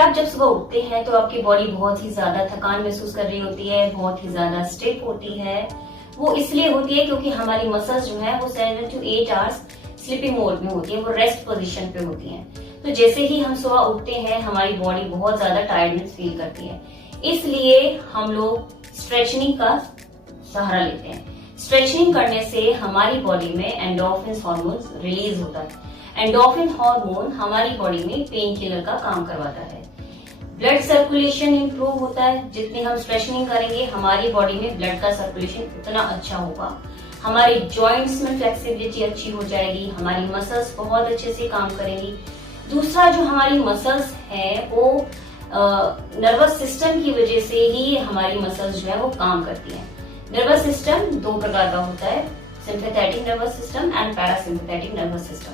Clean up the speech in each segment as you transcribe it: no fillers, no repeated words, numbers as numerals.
आप जब सुबह उठते हैं तो आपकी बॉडी बहुत ही ज्यादा थकान महसूस कर रही होती है, बहुत ही ज्यादा स्टिफ होती है। वो इसलिए होती है क्योंकि हमारी मसल्स जो है वो 7 to 8 आवर्स स्लीपिंग मोड में होती है, वो रेस्ट पोजीशन पे होती हैं। तो जैसे ही हम सुबह उठते हैं हमारी बॉडी बहुत ज्यादा टायर्डनेस फील करती है, इसलिए हम लोग स्ट्रेचनिंग का सहारा लेते हैं। स्ट्रेचनिंग करने से हमारी बॉडी में एंडोर्फिन हार्मोन रिलीज होता है। एंडोर्फिन हार्मोन हमारी बॉडी में पेन किलर का काम करवाता है। ब्लड सर्कुलेशन इंप्रूव होता है। जितनी हम स्ट्रेचनिंग करेंगे हमारी बॉडी में ब्लड का सर्कुलेशन उतना अच्छा होगा, हमारी जॉइंट्स में फ्लेक्सिबिलिटी अच्छी हो जाएगी, हमारी मसल्स बहुत अच्छे से काम करेंगी। दूसरा, जो हमारी मसल्स है वो नर्वस सिस्टम की वजह से ही हमारी मसल्स जो है वो काम करती है। नर्वस सिस्टम दो प्रकार का होता है, sympathetic nervous system and parasympathetic nervous system.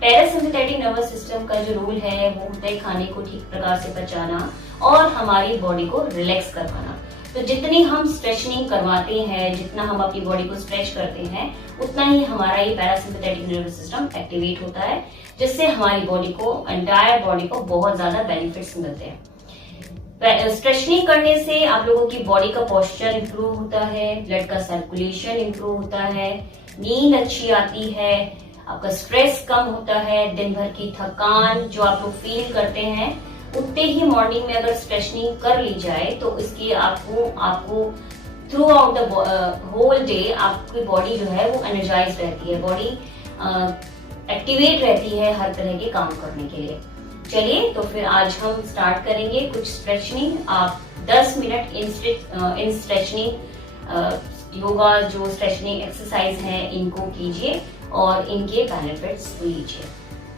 Parasympathetic nervous system का जो रोल है वो होता है खाने को ठीक प्रकार से पचाना और हमारी बॉडी को रिलैक्स करवाना। तो जितनी हम स्ट्रेचनिंग करवाते हैं, जितना हम अपनी बॉडी को स्ट्रेच करते हैं, उतना ही हमारा ये पैरासिम्पैथेटिक नर्वस सिस्टम एक्टिवेट होता है, जिससे हमारी बॉडी को, एंटायर बॉडी को बहुत ज्यादा बेनिफिट्स मिलते हैं। स्ट्रेचनिंग करने से आप लोगों की बॉडी का पोस्चर इंप्रूव होता है, ब्लड का सर्कुलेशन इंप्रूव होता है, नींद अच्छी आती है, आपका स्ट्रेस कम होता है, दिन भर की थकान जो आप लोग फील करते हैं, उठते ही मॉर्निंग में अगर स्ट्रेचनिंग कर ली जाए तो इसकी आपको throughout the whole day आपकी बॉडी जो है वो एनर्जाइज रहती है, बॉडी एक्टिवेट रहती है हर तरह के काम करने के लिए। चलिए तो फिर आज हम स्टार्ट करेंगे कुछ स्ट्रेचनिंग। आप 10 मिनट इन स्ट्रेचनिंग योगा जो स्ट्रेचनिंग एक्सरसाइज है इनको कीजिए और इनके बेनिफिट्स लीजिए।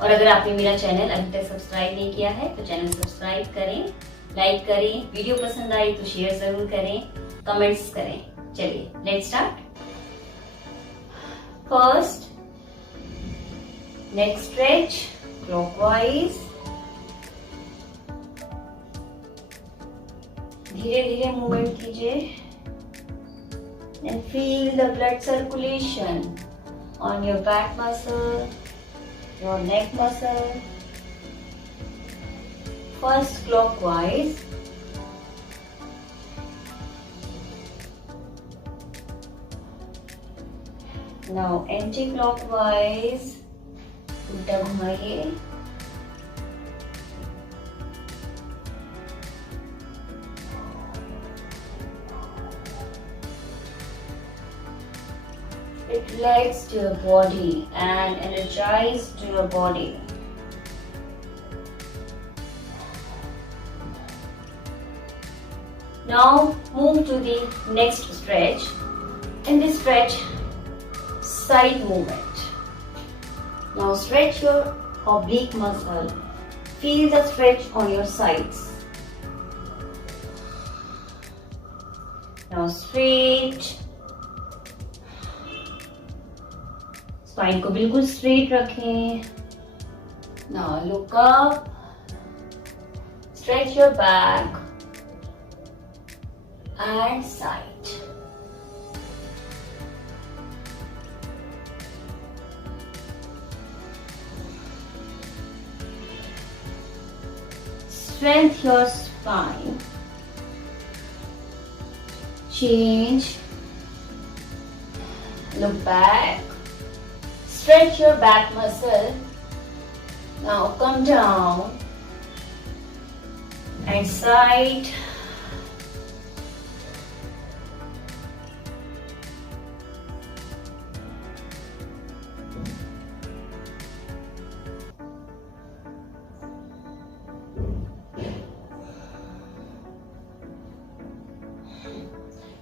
और अगर आपने मेरा चैनल अभी तक सब्सक्राइब नहीं किया है तो चैनल सब्सक्राइब करें, लाइक करें, वीडियो पसंद आई तो शेयर जरूर करें, कमेंट्स करें। चलिए let's start. First, neck stretch clockwise. धीरे धीरे मूवमेंट कीजिए and feel the blood circulation on your back muscle, your neck muscle. First clockwise, now anti-clockwise, उल्टा घुमाइए। Relax to your body and energize to your body. Now move to the next stretch. In this stretch, side movement. Now stretch your oblique muscle. Feel the stretch on your sides. Now straight. Spine को बिल्कुल straight रखें। Now look up, stretch your back and side. Strengthen your spine. Change. Look back. Stretch your back muscle. Now come down and side.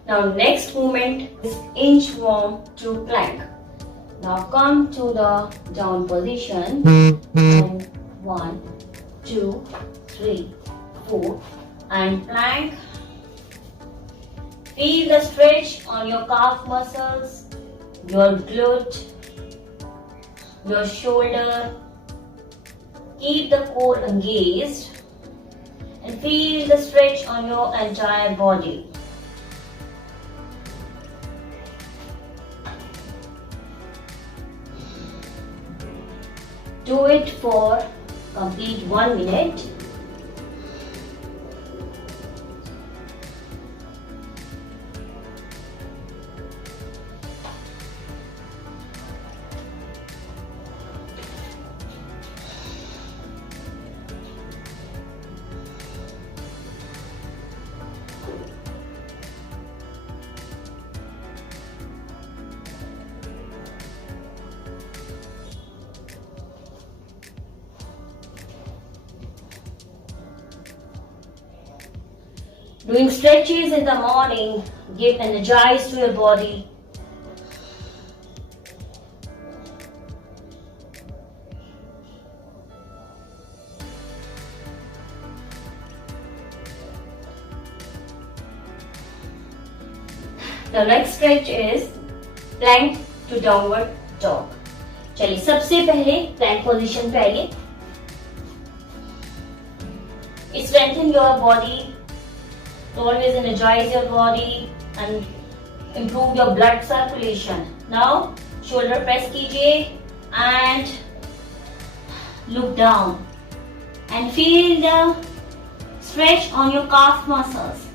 Now next movement is inchworm to plank. Now come to the down position and 1, 2, 3, 4 and plank. Feel the stretch on your calf muscles, your glute, your shoulder. Keep the core engaged and feel the stretch on your entire body. Do it for complete 1 minute. Doing stretches in the morning give energize to your body. The next stretch is plank to downward dog. चलिए सबसे पहले plank position पे आइए. Strengthen your body, always energize your body and improve your blood circulation. Now shoulder press कीजिए and look down and feel the stretch on your calf muscles.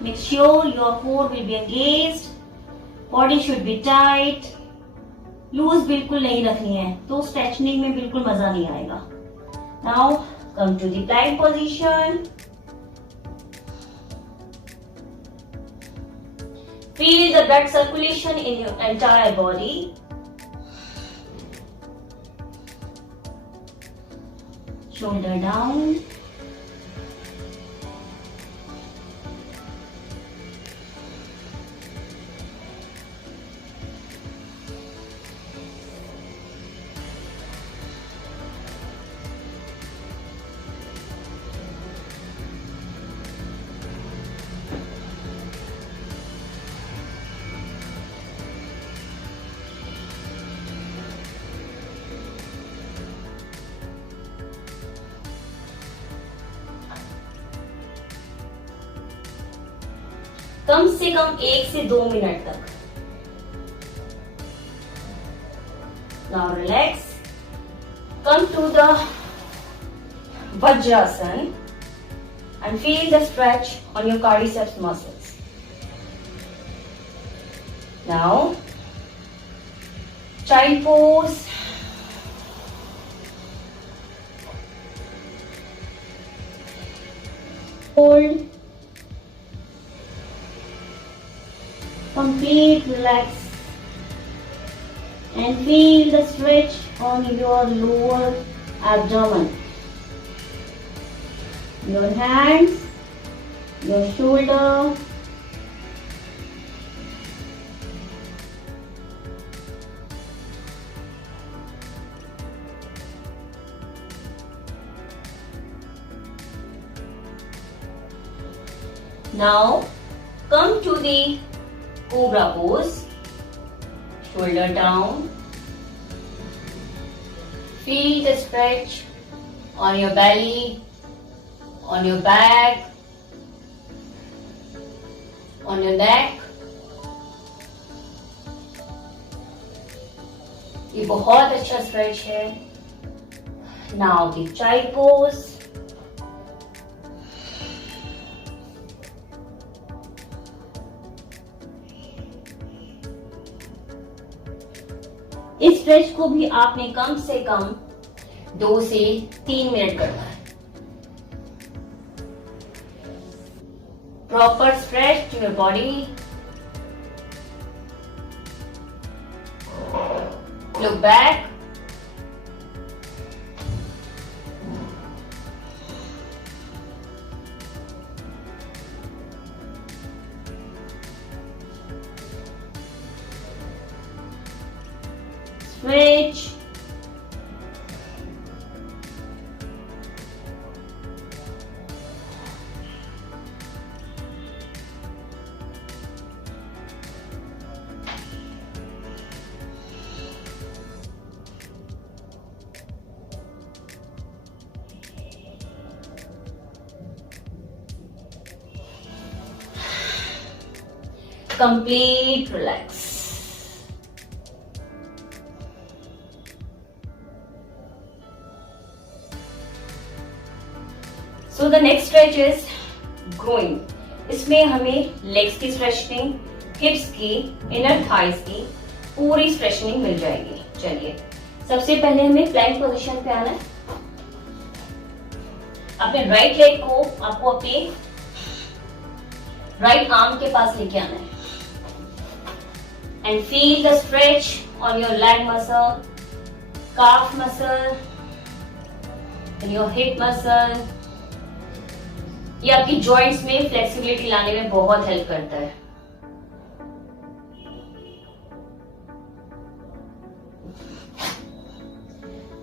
Make sure your core will be engaged. Body should be tight. Loose बिल्कुल नहीं रखनी है, तो स्ट्रेचनिंग में बिल्कुल मजा नहीं आएगा. Now come to the plank position. Feel the blood circulation in your entire body. Shoulder down. कम से कम 1 से 2 मिनट तक. Now relax. Come to the Vajrasan and feel the stretch on your quadriceps muscles. Now child pose. Hold. Complete relax and feel the stretch on your lower abdomen, your hands, your shoulder. Now come to the Cobra pose. Shoulder down. Feel the stretch on your belly, on your back, on your neck. ये बहुत अच्छा stretch है. Now the child pose. इस stretch को भी आपने कम से कम 2 से 3 मिनट करना है. Proper stretch to your body. Look back. Switch. Complete relax. So the next stretch is groin. इसमें हमें लेग्स की स्ट्रेचनिंग, हिप्स की, इनर थाइस की पूरी स्ट्रेचनिंग मिल जाएगी. चलिए सबसे पहले हमें प्लैंक पोजीशन पे आना है. अपने राइट लेग को आपको अपने राइट आर्म के पास लेके आना है. And feel the stretch on your leg muscle, calf muscle, and your hip muscle. ये आपकी जॉइंट्स में फ्लेक्सिबिलिटी लाने में बहुत हेल्प करता है।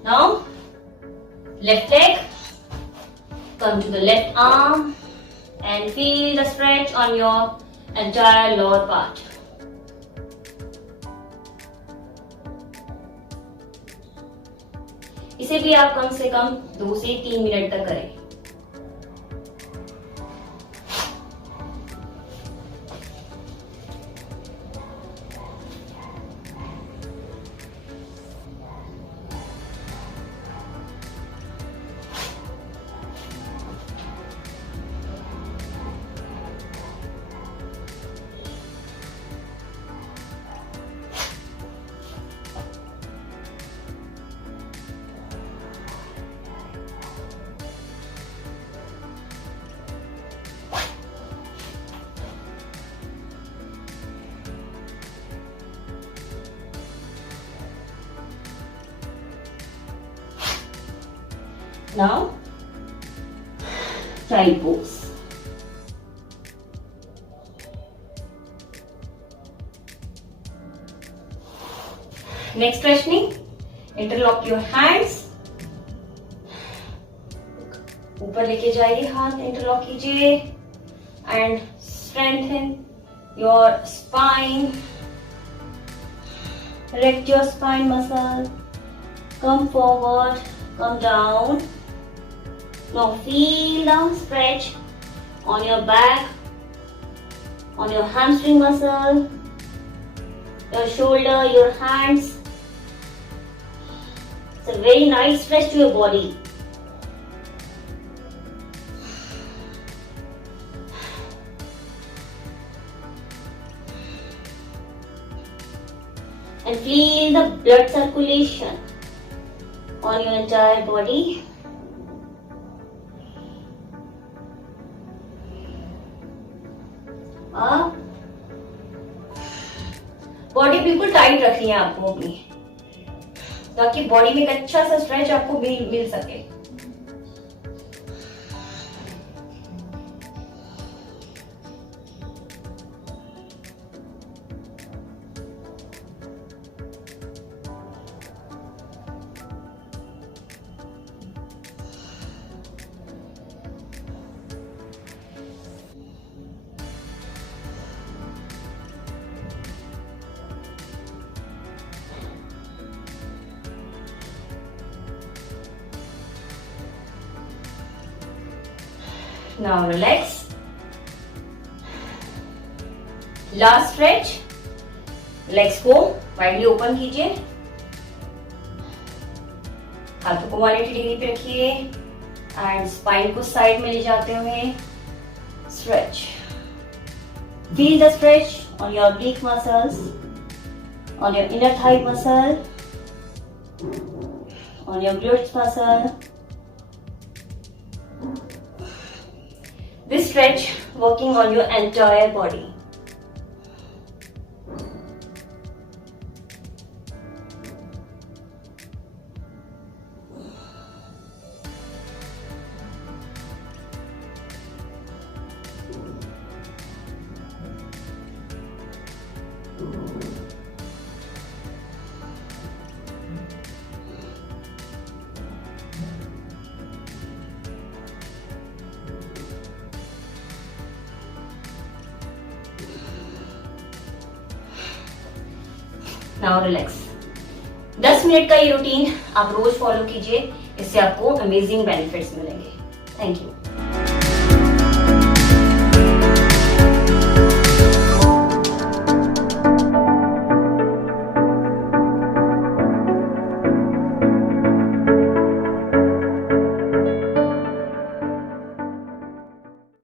Now left leg, come to the left arm and feel the stretch on your entire lower part. इसे भी आप कम से कम 2 से 3 मिनट तक करें। Now, child pose. Next stretching, interlock your hands. ऊपर लेके जाइए, हाथ इंटरलॉक कीजिए and strengthen your spine. Erect your spine muscle. Come forward, come down. Now feel the stretch on your back, on your hamstring muscle, your shoulder, your hands. It's a very nice stretch to your body. And feel the blood circulation on your entire body. Body बिल्कुल tight रखनी है आपको अपनी, ताकि body में एक अच्छा सा स्ट्रेच आपको मिल सके। Now relax. Last stretch. Legs को widely open कीजिए, हाथों को 180 डिग्री पे रखिए एंड स्पाइन को साइड में ले जाते हुए stretch. Feel the stretch on your oblique muscles, on your inner thigh muscle, on your glutes muscle. This stretch working on your entire body. Now relax. 10 minute का ये routine आप रोज follow कीजिए, इससे आपको अमेजिंग बेनिफिट्स मिलेंगे। Thank you.